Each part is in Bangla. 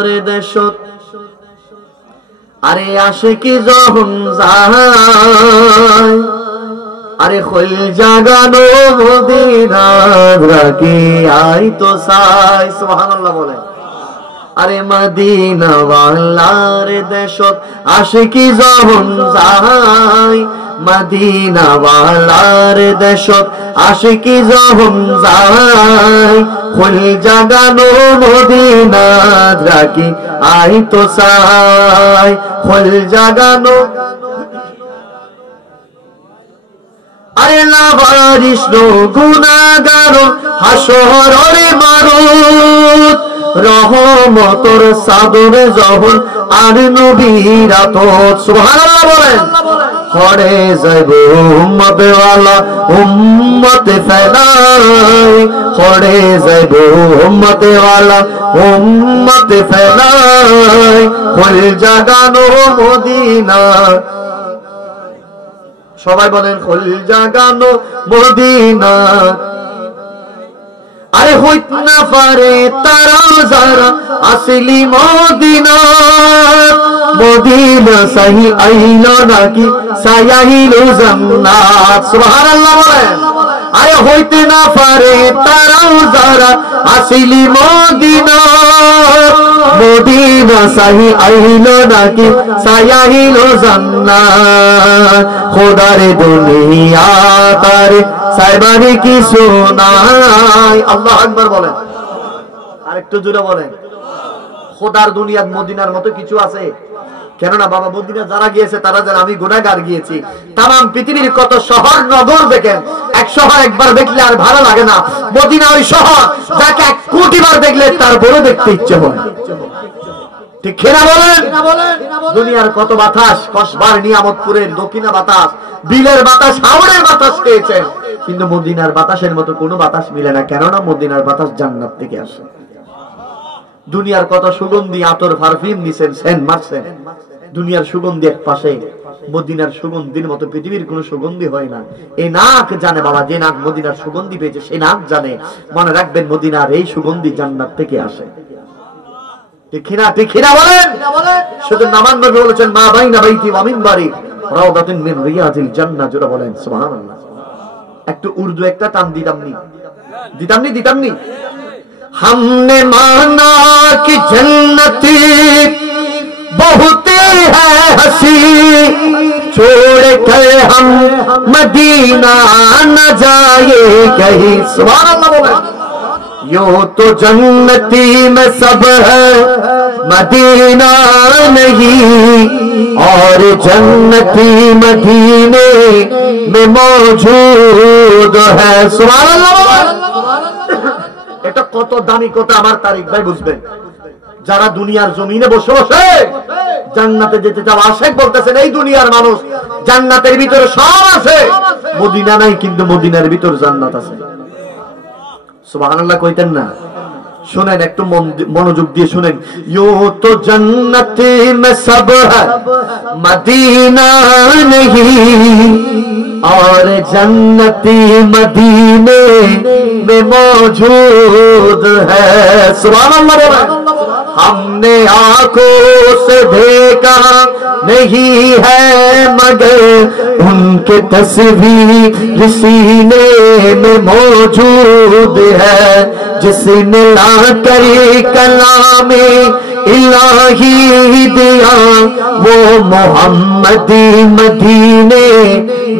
মদিনার দেশত আরে আশিকি যখন যায় আরে খোল জাগানো মদিনা রাখি আই তো সাই সুবহানাল্লাহ বলে আরে মদিনা ওয়ালার দেশত আশিকি যখন যায় মদিনা ওয়ালার দেশত আশিকি যখন যায় খোল জাগানো মদিনা রাখি আই তো সাই খোল জাগানো আরে লাবারিশ গুনাহগার হাসরে মারুত রহমতর সাদরে যখন আর নবীর আতত সুবহানাল্লাহ বলেন হরে যাইব উম্মতে ওয়ালা উম্মতে ফেলাই হরে যাইব উম্মতে ওয়ালা উম্মতে ফেলাই খোল জাগানো মদিনা সবাই বলেন খোল জাগানো মদিনা আরে হইত না পারে তারা যারা আসলি মদিনা মদিনা সাহি আইল নাকি সায়াহিল জান্নাত সুবহানাল্লাহ বলেন আরে হইতে না পারে তারা যারা আসলি মদিনা মদিনা সাহি আইল নাকি সায়াহিল জান্নাত খোদারে দুনিয়া তারে সাইবারি কি শোনাই আল্লাহু আকবার বলেন আরেকটু জোরে বলেন খোদার দুনিয়ার মদিনার মতো কিছু আছে কেননা বাবা মদিনা যারা গিয়েছে তারা জানে আমি গুনাহগার গিয়েছি तमाम পৃথিবীর কত শহর নগর দেখেন এক শহর একবার দেখলে আর ভালো লাগে না মদিনা ওই শহর যাকে 1 কোটি বার দেখলে তার বড় দেখতে ইচ্ছে হয় ঠিক কিনা বলেন দুনিয়ার কত বাতাস কসবার নিয়ামতপুরের দক্ষিণা বাতাস বিলের বাতাস হাওড়ের বাতাস পেয়েছেন কিন্তু মদিনার বাতাসের মতো কোনো বাতাস মিলে না কেননা মদিনার বাতাস জান্নাত থেকে আসে দুনিয়ার কত সুগন্ধি আতর পারফিউম নিছেন সেন্ট মারছেন দুনিয়ার সুগন্ধি এক পাশে মদিনার সুগন্ধির মতো পৃথিবীর কোনো সুগন্ধি হয় না এই নাক জানে বাবা যে নাক মদিনার সুগন্ধি পেয়েছে সেই নাক জানে মনে রাখবেন মদিনার এই সুগন্ধি জান্নাত থেকে আসে ঠিক কিনা বলেন শুধু নামান নবী বলেছেন মা বাইনা বাইতি ওয়া মিনবারি রাউদাতুন মিন রিয়াজিল জান্নাহ জোরে বলেন সুবহানাল্লাহ একটু উর্দু একটা টান দিতামনি हमने माना कि जन्नती बहुत है हंसी छोड़ कर हम मदीना न जाए कहीं सुभान अल्लाह बोले यो तो जन्नती में सब है मदीना नहीं और जन्नती मदीने में मौजूद है सुभान अल्लाह এটা কত দামি কথা আমার তারিক ভাই বুঝবেন যারা দুনিয়ার জমিনে বসে বসে জান্নাতে যেতে চাও আশিক বলতেছেন এই দুনিয়ার মানুষ জান্নাতের ভিতরে সব আছে মদিনা নাই কিন্তু মদিনার ভিতর জান্নাত আছে সুবহানাল্লাহ কইতেন না শুনেন একটু মনোযোগ দিয়ে শুনেন ইউ তো জান্নতে মে সব है মদিনা नहीं और जन्नती मदीने में मौजूद है सुभान अल्लाह हमने आंखों से देखा नहीं है मगर उनके तस्वीर सीने में मौजूद है जिसने ला कर कलामे इलाही दिया वो मोहम्मदी मदीने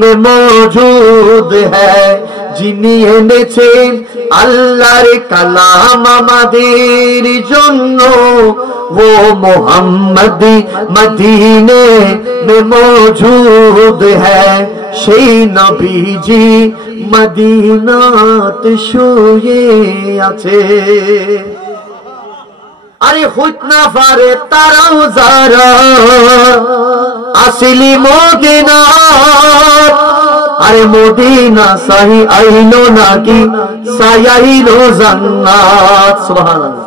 में मौजूद है যিনি এনেছেন আল্লাহর কালাম আমাদের জন্য ও মুহাম্মদি মদিনে মে মৌজুদ হ্যায় সেই নবীজি মদিনাত শুয়ে আছে আরে হইত না পারে তারাও যারা আসলি মদিনা আরে মদিনা সাহি আইলো নাকি সায়াইলো জান্নাত সুবহানাল্লাহ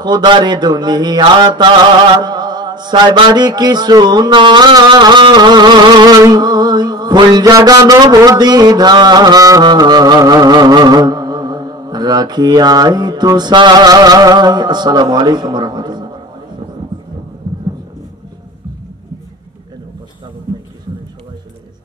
খোদারে দুনিয়া তার সাইবারি কি সুনাই ফুল জাগানো মদিনা রাখি আই তো সাই আসসালামু আলাইকুম ওয়া রাহমাতুল্লাহ প্লাবন ভাই, পিছনে সবাই চলে গেছে।